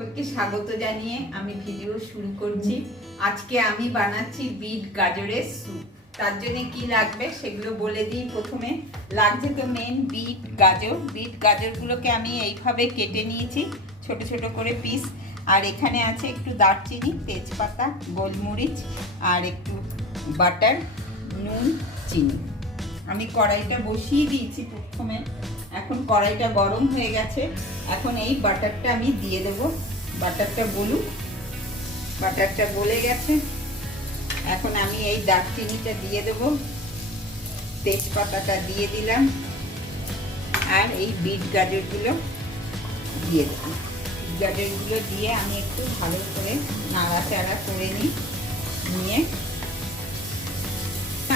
সকলকে স্বাগত জানিয়ে আমি ভিডিও শুরু করছি। আজকে আমি বানাচ্ছি বিট গাজরের স্যুপ। তার জন্য কি লাগবে সেগুলো বলে দিই। প্রথমে লাগছে তো মেন বিট গাজরগুলোকে আমি এইভাবে কেটে নিয়েছি ছোট ছোট করে পিস। আর এখানে আছে একটু দারচিনি, তেজপাতা, গোলমরিচ আর একটু বাটার, নুন, চিনি। আমি কড়াইটা বসিয়ে দিয়েছি প্রথমে। এখন কড়াইটা গরম হয়ে গেছে। এখন এই বাটারটা আমি দিয়ে দেবো। বাটারটা গলুক। বাটারটা গলে গেছে। এখন আমি এই দারচিনিটা দিয়ে দেবো, তেজপাতাটা দিয়ে দিলাম, আর এই বিট গাজরগুলো দিয়ে দেবো। বিট গাজরগুলো দিয়ে আমি একটু ভালো করে নাড়াচাড়া করে নিয়ে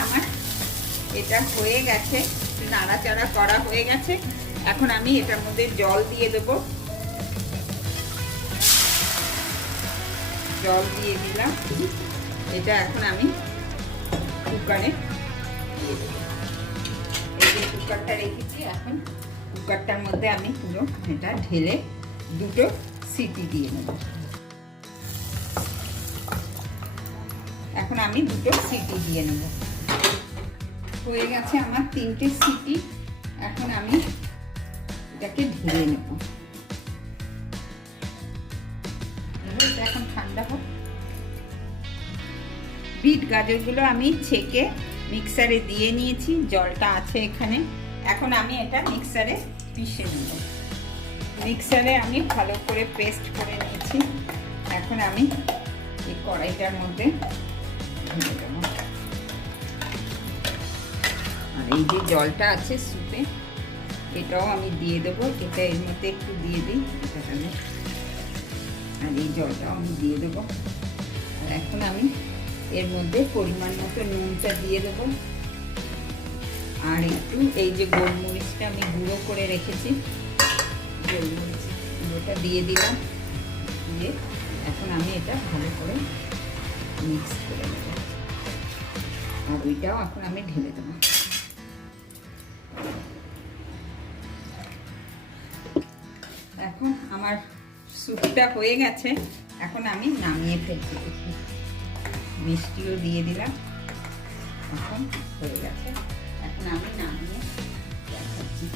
আমার এটা হয়ে গেছে, নাড়াচাড়া করা হয়ে গেছে। এখন আমি এটার মধ্যে জল দিয়ে দেবো। জল দিয়ে দিলাম। এটা এখন আমি কুকারে দিয়ে দেবো। এই যে কুকারটা রেখেছি, এখন কুকারটার মধ্যে আমি পুরো এটা ঢেলে দুটো সিটি দিয়ে নেব। এখন আমি দুটো সিটি দিয়ে নেব। হয়ে গেছে আমার 3টে সিটি। এখন আমি এটাকে ঢেলে নেব। এটা এখন ঠান্ডা হোক। বিট গাজরগুলো আমি ছেঁকে মিক্সারে দিয়ে নিয়েছি, জলটা আছে এখানে। এখন আমি এটা মিক্সারে পিষে নেব। মিক্সারে আমি ভালো করে পেস্ট করে নিয়েছি। এখন আমি এই কড়াইটার মধ্যে ঢেলে দেবো। আর এই যে জলটা আছে স্যুপে, এটাও আমি দিয়ে দেবো। এটা এর মধ্যে একটু দিয়ে দিই, আর এই জলটাও আমি দিয়ে দেবো। আর এখন আমি এর মধ্যে পরিমাণ মতো নুনটা দিয়ে দেবো। আর একটু এই যে গোলমরিচটা আমি গুঁড়ো করে রেখেছি, গোলমরিচ গুঁড়োটা দিয়ে দিলাম। দিয়ে এখন আমি এটা ভালো করে মিক্স করে নেব। আর ওইটাও এখন আমি ঢেলে দেবো। এখন আমার স্যুপটা হয়ে গেছে। এখন আমি নামিয়ে ফেলছি। মিষ্টিও দিয়ে দিলাম। এখন হয়ে গেছে। এখন আমি নামিয়ে দেখাচ্ছি।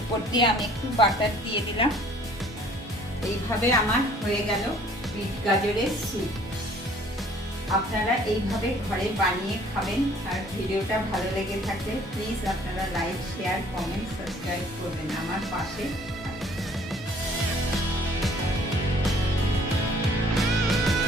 উপর দিয়ে আমি একটু বাটার দিয়ে দিলাম। এইভাবে আমার হয়ে গেল বিট গাজরের স্যুপ। আপনারা এইভাবে ঘরে বানিয়ে খাবেন। আর ভিডিওটা ভালো লেগে থাকলে প্লিজ আপনারা লাইক, শেয়ার, কমেন্ট, সাবস্ক্রাইব করবেন আমার পাশে।